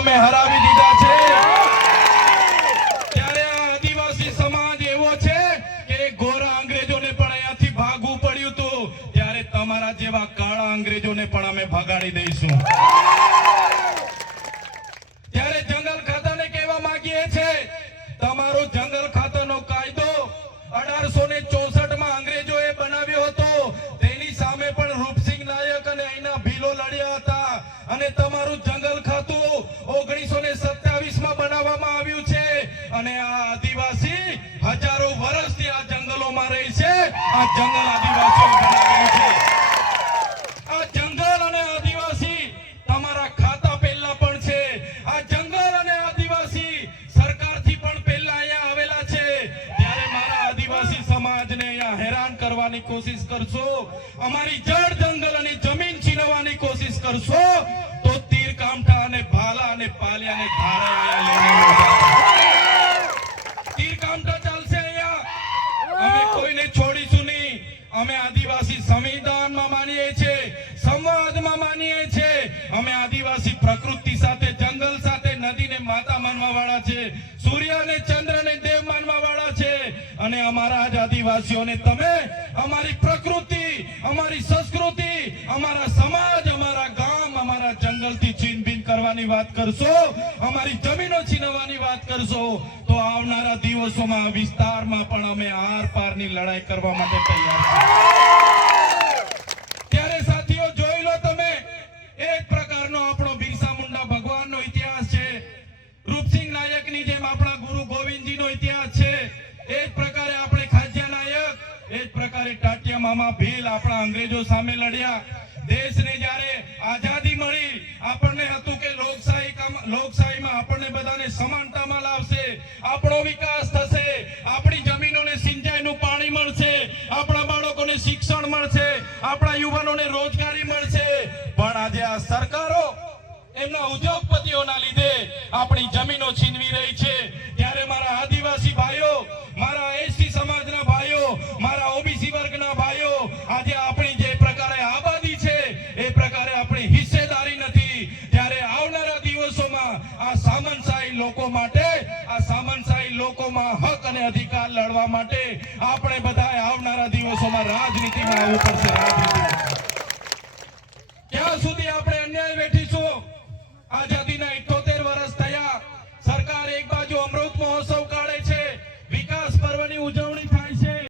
અમે હરાવી દીધા છે. ત્યારે આ આદિવાસી સમાજ એવો છે કે ગોરા અંગ્રેજોને પણ અહીંયાથી ભાગવું પડ્યું હતું. ત્યારે તમારા જેવા કાળા અંગ્રેજોને પણ અમે ભગાડી દઈશું. માંગીએ છે, તમારો જંગલ ખાતાનો કાયદો અઢારસો ને ચોસઠમાં અંગ્રેજોએ બનાવ્યો હતો. તેની સામે પણ રૂપસિંહ નાયક અને અહીંના ભીલો લડ્યા હતા. અને તમારું જંગલ અને આ આદિવાસી હજારો વર્ષથી આ જંગલોમાં રહે છે. છે. આ જંગલ આદિવાસી ત્યારે મારા આદિવાસી સમાજને અહીંયા હેરાન કરવાની કોશિશ કરશો, અમારી જળ જંગલ અને જમીન છીનવવાની કોશિશ કરશો, તો તીર કામઠા અને ભાલા અને પાલિયાને ધારે તીર કામઠા ચાલશે અહીંયા. અમે કોઈને છોડીશું નહીં. અમે આદિવાસી સંવિધાનમાં માનીએ છીએ સંવાદમાં માનીએ છીએ. અમે આદિવાસી પ્રકૃતિ સાથે જંગલ સાથે નદીને માતા માનવા વાળા છે સૂર્ય અને ચંદ્રને દેવ માનવા વાળા છે. અને અમારા જ આદિવાસીઓને તમે અમારી પ્રકૃતિ અમારી સંસ્કૃતિ અમારા સમાજ અમારા ગામ અમારા જંગલથી છીનભીન કરવાની વાત કરશો? અમારી જમીનો છીનવવાની વાત કરશો? તો આવનારા દિવસોમાં વિસ્તારમાં પણ અમે આર પારની લડાઈ કરવા માટે તૈયાર ત્યારે સાથીઓ, જોઈ લો તમે, એક પ્રકારનો આપણો બિરસા મુંડા ભગવાનનો ઇતિહાસ છે. રૂપસિંહ નાયકની જેમ આપણા ગુરુ ગોવિંદજીનો ઇતિહાસ છે. એ જ પ્રકારે આપણે ખાજ્યા નાયક, એ જ પ્રકારે ટાટિયા મામા ભીલ આપણા અંગ્રેજો સામે લડ્યા. દેશને જ્યારે આઝાદી લોકશાહીમાં આપણને બધાને સમાનતામાં લાવશે, આપણો વિકાસ થશે, આપણી જમીનોને સિંચાઈનું પાણી મળશે, આપણા બાળકોને શિક્ષણ મળશે, આપણા યુવાનોને રોજગારી મળશે. પણ આજે આ સરકારો એમના ઉદ્યોગપતિઓના લીધે આપણી જમીનો છીનવી રહી છે દિવસોમાં આ સામંતશાહી લોકો માટે, આ સામંતશાહી લોકોમાં હક અને અધિકાર લડવા માટે આપણે બધાએ આવનારા દિવસોમાં રાજનીતિમાં આવવું પડશે રાજનીતિ ક્યાં સુધી આપણે અન્યાય વેઠીશું? આઝાદીના 78